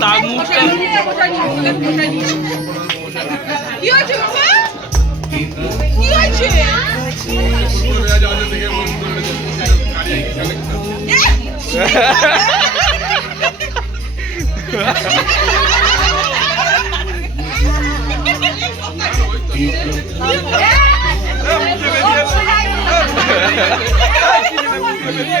তার মুখটা কি হয়েছে বাবা? কি হয়েছে? গুড়িয়ে